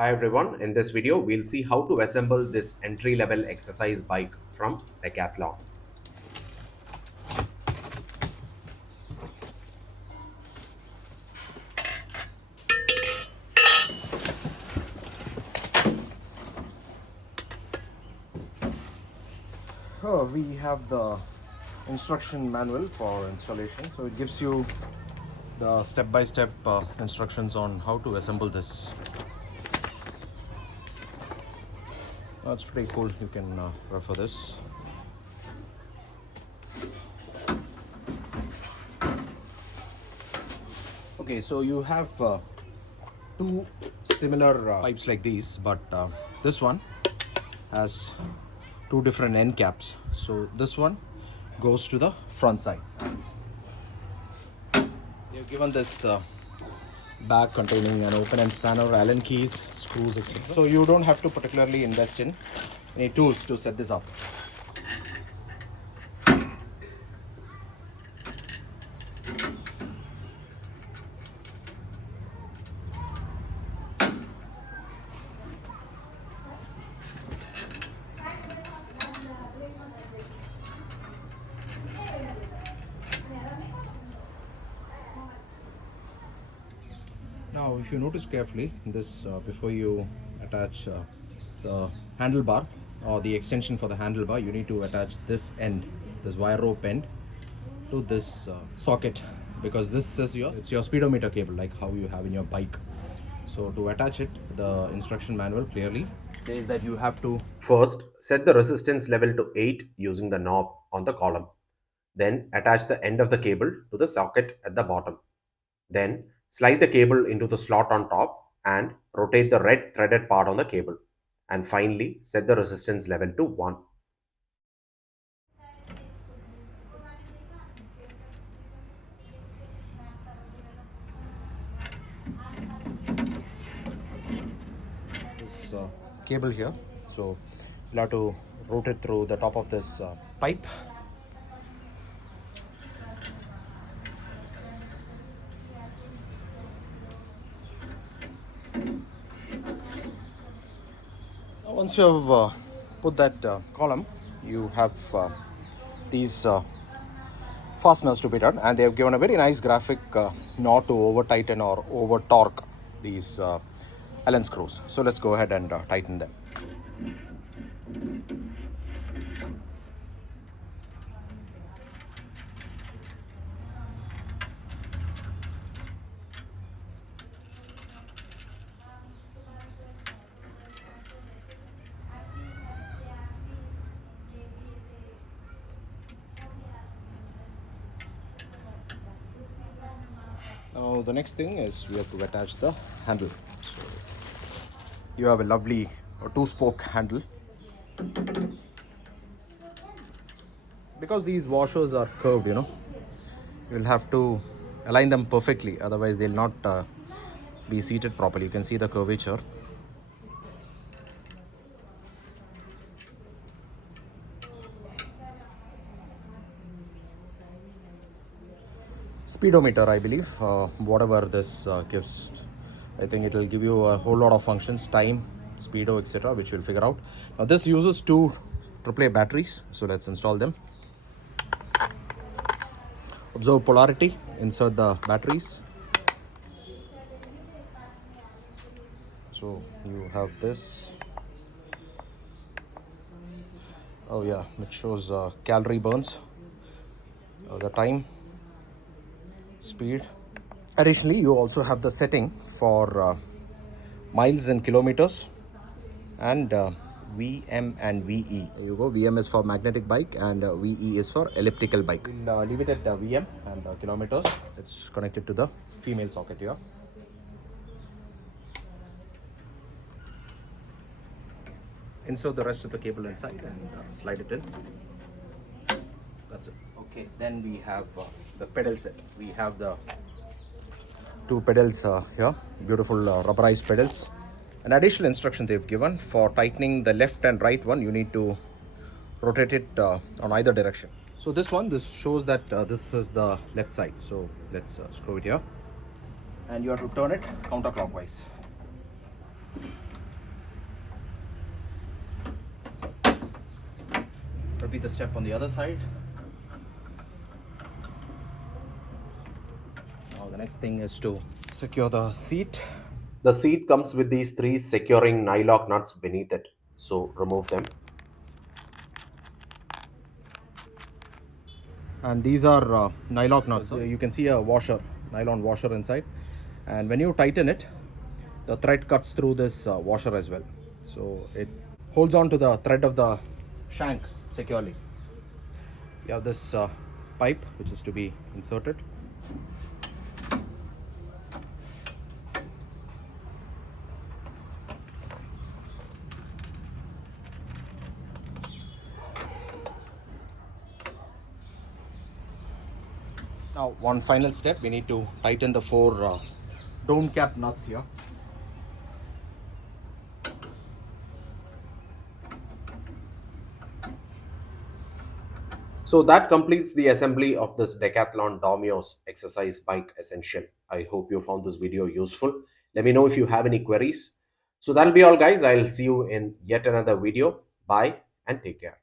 Hi everyone, in this video we'll see how to assemble this entry-level exercise bike from Decathlon. We have the instruction manual for installation, so it gives you the step-by-step instructions on how to assemble this. That's pretty cool. You can refer this. Okay, so you have two similar pipes like these, but this one has two different end caps. So this one goes to the front side. You've given this bag containing an open end spanner, Allen keys, screws, etc. So you don't have to particularly invest in any tools to set this up. Now, if you notice carefully, this before you attach the handlebar or the extension for the handlebar, you need to attach this end, this wire rope end, to this socket, because this is it's your speedometer cable, like how you have in your bike. So to attach it, the instruction manual clearly says that you have to First, set the resistance level to 8 using the knob on the column. Then attach the end of the cable to the socket at the bottom. Then slide the cable into the slot on top and rotate the red threaded part on the cable. And finally, set the resistance level to 1. this cable here. So you'll have to rotate through the top of this pipe. Now, once you have put that column, you have these fasteners to be done, and they have given a very nice graphic not to over tighten or over torque these Allen screws. So let's go ahead and tighten them. Now the next thing is we have to attach the handle. So you have a lovely two-spoke handle. Because these washers are curved, you'll have to align them perfectly, otherwise they'll not be seated properly. You can see the curvature. Speedometer, I believe, whatever this gives, I think it will give you a whole lot of functions, time, speedo, etc., which we'll figure out. Now this uses two AAA batteries, so let's install them. Observe polarity, insert the batteries. So you have this. Oh yeah, it shows calorie burns, the time, speed. Additionally, you also have the setting for miles and kilometers, and VM and VE. There you go. VM is for magnetic bike and VE is for elliptical bike. We'll leave it at VM and kilometers. It's connected to the female socket here. Insert the rest of the cable inside and slide it in. That's it. Okay, then we have the pedal set. We have the two pedals here, beautiful rubberized pedals. An additional instruction they've given for tightening the left and right one, you need to rotate it on either direction. So this shows that this is the left side. So let's screw it here, and you have to turn it counterclockwise. repeat the step on the other side. Now the next thing is to secure the seat. The seat comes with these three securing nylock nuts beneath it, so remove them. And these are nylon nuts. You can see a washer, nylon washer inside, and when you tighten it, the thread cuts through this washer as well, so it holds on to the thread of the shank securely. You have this pipe which is to be inserted. Now one final step, we need to tighten the four dome cap nuts here. So that completes the assembly of this Decathlon Domyos exercise bike essential. I hope you found this video useful. Let me know if you have any queries. So that'll be all, guys. I'll see you in yet another video. Bye and take care.